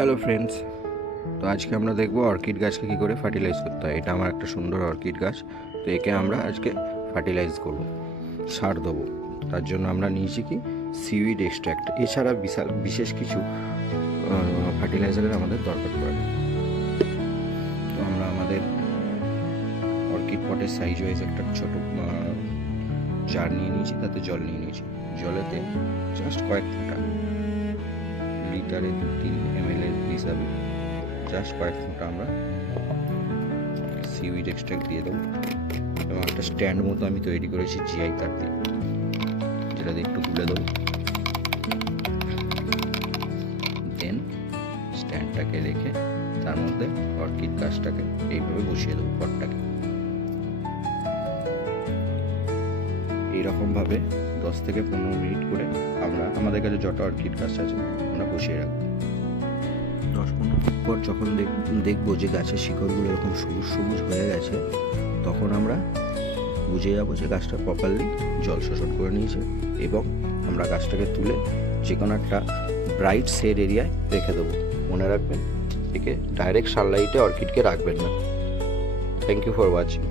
Hello friends, তো আজকে আমরা দেখবো অর্কিড গাছকে কী করে ফার্টিলাইজ করতে হয়। এটা আমার একটা সুন্দর অর্কিড গাছ, তো একে আমরা আজকে ফার্টিলাইজ করব, সার দেবো। তার জন্য আমরা নিয়েছি কি সিউইড এক্সট্র্যাক্ট, এছাড়া বিশেষ কিছু ফার্টিলাইজারের আমাদের দরকার পড়ে না। তো আমরা আমাদের অর্কিড পটের সাইজ ওয়াইজ একটা ছোট জার নিয়ে নিয়েছি, তাতে জল নিয়ে নিয়েছি। জলেতে জাস্ট কয়েক ফোঁটা, লিটারে 2-3 ml হিসাবে জাস্ট কয়েক ফোঁটা আমরা সিউইড এক্সট্রাক্ট দিয়ে দেবো। এবং একটা স্ট্যান্ড মতো আমি তৈরি করেছি জিআই তার দিয়ে, যেটা দিয়ে একটু তুলে দেবো। দেন স্ট্যান্ডটাকে রেখে তার মধ্যে অর্কিড গাছটাকে এইভাবে বসিয়ে দেবো, পটটাকে এইরকমভাবে 10 থেকে 15 মিনিট করে আমরা আমাদের কাছে যত অর্কিড গাছ আছে আমরা বসিয়ে রাখবো। 10-15 মিনিট পর যখন দেখবো যে গাছের শিকড়গুলো এরকম সবুজ সবুজ হয়ে গেছে, তখন আমরা বুঝে যাবো যে গাছটা প্রপারলি জল শোষণ করে নিয়েছে। এবং আমরা গাছটাকে তুলে যে কোনো একটা ব্রাইট শেড এরিয়ায় রেখে দেবো। মনে রাখবেন, একে ডাইরেক্ট সানলাইটে অর্কিডকে রাখবেন না। Thank you for watching.